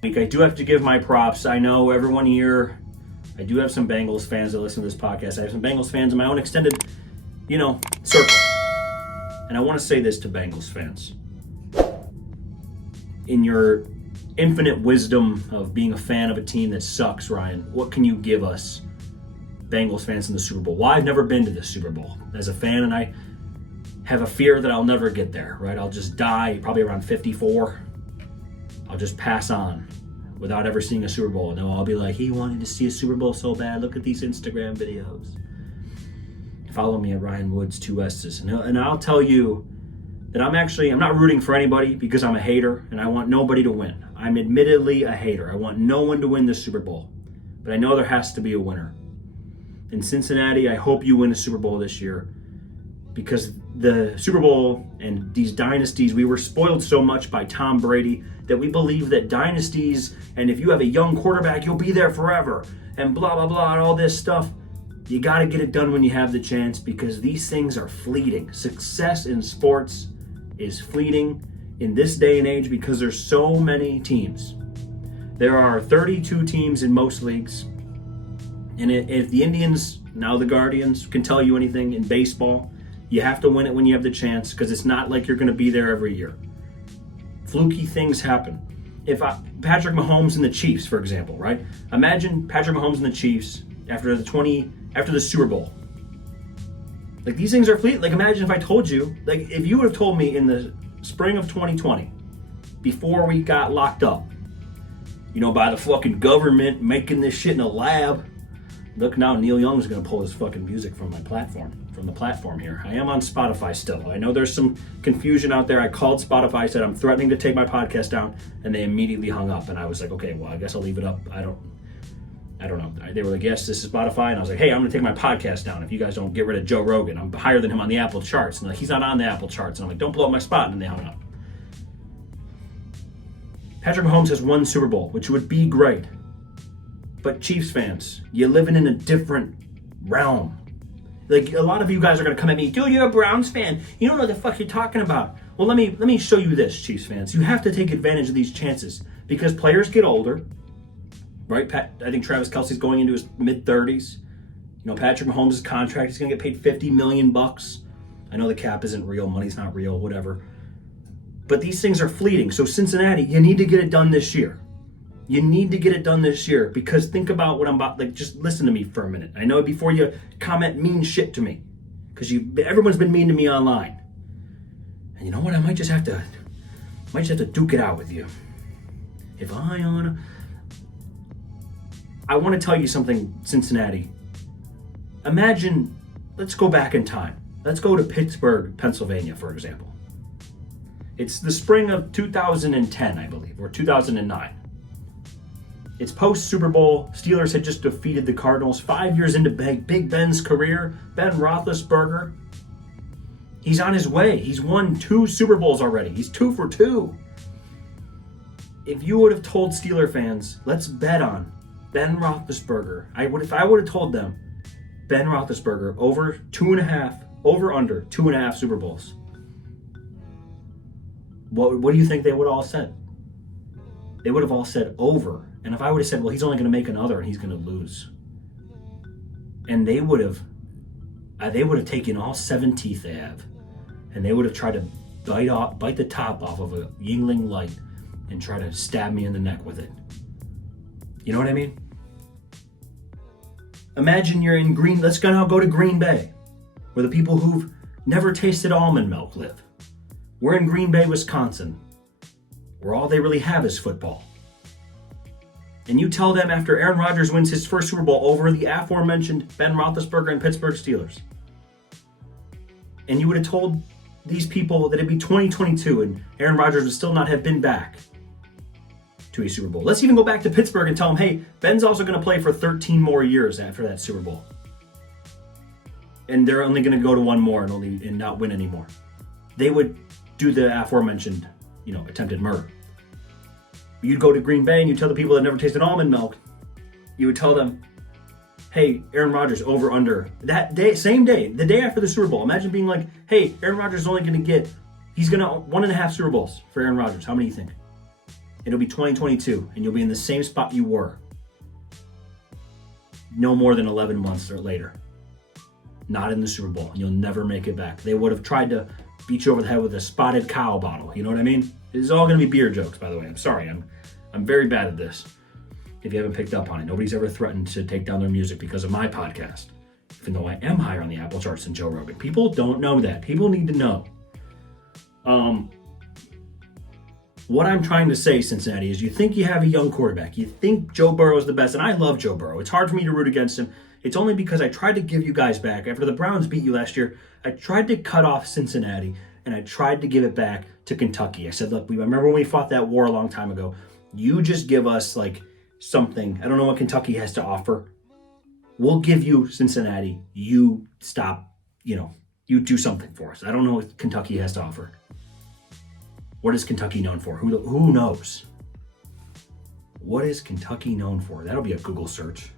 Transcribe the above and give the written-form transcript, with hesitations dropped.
I do have to give my props. I know everyone here, I do have some Bengals fans that listen to this podcast. I have some Bengals fans in my own extended, circle. And I want to say this to Bengals fans. In your infinite wisdom of being a fan of a team that sucks, Ryan, what can you give us, Bengals fans, in the Super Bowl? Well, I've never been to the Super Bowl as a fan, and I have a fear that I'll never get there, right? I'll just die probably around 54. I'll just pass on without ever seeing a Super Bowl. And I'll be like, he wanted to see a Super Bowl so bad. Look at these Instagram videos. Follow me at Ryan Woods, 2 S's. And I'll tell you that I'm not rooting for anybody because I'm a hater and I want nobody to win. I'm admittedly a hater. I want no one to win this Super Bowl. But I know there has to be a winner. In Cincinnati, I hope you win a Super Bowl this year, because the Super Bowl and these dynasties, we were spoiled so much by Tom Brady that we believe that dynasties, and if you have a young quarterback, you'll be there forever, and blah, blah, blah, and all this stuff. You got to get it done when you have the chance, because these things are fleeting. Success in sports is fleeting in this day and age because there's so many teams. There are 32 teams in most leagues. And if the Indians, now the Guardians, can tell you anything in baseball, you have to win it when you have the chance, because it's not like you're going to be there every year. Fluky things happen. Patrick Mahomes and the Chiefs, for example, right? Imagine Patrick Mahomes and the Chiefs after the Super Bowl. Like, these things are fleeting. Like, imagine if I told you, like, if you would have told me in the spring of 2020, before we got locked up, by the fucking government making this shit in a lab. Look, now Neil Young's going to pull his fucking music from the platform here. I am on Spotify still. I know there's some confusion out there. I called Spotify, said I'm threatening to take my podcast down, and they immediately hung up. And I was like, okay, well, I guess I'll leave it up. I don't know. They were like, yes, this is Spotify. And I was like, hey, I'm going to take my podcast down if you guys don't get rid of Joe Rogan. I'm higher than him on the Apple charts. And like, he's not on the Apple charts. And I'm like, don't blow up my spot. And they hung up. Patrick Mahomes has won Super Bowl, which would be great. But Chiefs fans, you're living in a different realm. Like, a lot of you guys are going to come at me, dude, you're a Browns fan. You don't know what the fuck you're talking about. Well, let me show you this, Chiefs fans. You have to take advantage of these chances because players get older, right? I think Travis Kelce's going into his mid-30s. Patrick Mahomes' contract, he's going to get paid $50 million. I know the cap isn't real, money's not real, whatever. But these things are fleeting. So Cincinnati, you need to get it done this year. You need to get it done this year, because think about what I'm about. Like, just listen to me for a minute. I know before you comment mean shit to me, because everyone's been mean to me online. And you know what? I might just have to duke it out with you. I want to tell you something, Cincinnati. Imagine, let's go back in time. Let's go to Pittsburgh, Pennsylvania, for example. It's the spring of 2010, I believe, or 2009. It's post-Super Bowl. Steelers had just defeated the Cardinals. 5 years into Big Ben's career, Ben Roethlisberger, he's on his way. He's won 2 Super Bowls already. He's 2 for 2. If you would have told Steeler fans, let's bet on Ben Roethlisberger, if I would have told them Ben Roethlisberger over under 2.5 Super Bowls, what do you think they would have all said? They would have all said over. And if I would have said, well, he's only going to make another and he's going to lose. And they would have taken all 7 teeth they have, and they would have tried to bite the top off of a Yingling light and try to stab me in the neck with it. You know what I mean? Imagine you're in let's now go to Green Bay, where the people who've never tasted almond milk live. We're in Green Bay, Wisconsin, where all they really have is football. And you tell them after Aaron Rodgers wins his first Super Bowl over the aforementioned Ben Roethlisberger and Pittsburgh Steelers, and you would have told these people that it'd be 2022 and Aaron Rodgers would still not have been back to a Super Bowl. Let's even go back to Pittsburgh and tell them, hey, Ben's also going to play for 13 more years after that Super Bowl. And they're only going to go to one more and not win anymore. They would do the aforementioned, attempted murder. You'd go to Green Bay and you tell the people that never tasted almond milk, you would tell them, hey, Aaron Rodgers over under. That day, same day, the day after the Super Bowl, imagine being like, hey, Aaron Rodgers is only going to he's going to 1.5 Super Bowls for Aaron Rodgers. How many do you think? It'll be 2022, and you'll be in the same spot you were no more than 11 months or later. Not in the Super Bowl. You'll never make it back. They would have tried to beat you over the head with a spotted cow bottle. You know what I mean? This is all going to be beer jokes, by the way. I'm sorry. I'm very bad at this. If you haven't picked up on it, nobody's ever threatened to take down their music because of my podcast. Even though I am higher on the Apple charts than Joe Rogan. People don't know that. People need to know. What I'm trying to say, Cincinnati, is you think you have a young quarterback. You think Joe Burrow is the best, and I love Joe Burrow. It's hard for me to root against him. It's only because I tried to give you guys back. After the Browns beat you last year, I tried to cut off Cincinnati, and I tried to give it back to Kentucky. I said, look, I remember when we fought that war a long time ago. You just give us, like, something. I don't know what Kentucky has to offer. We'll give you Cincinnati. You stop, you do something for us. I don't know what Kentucky has to offer. What is Kentucky known for? Who knows? What is Kentucky known for? That'll be a Google search.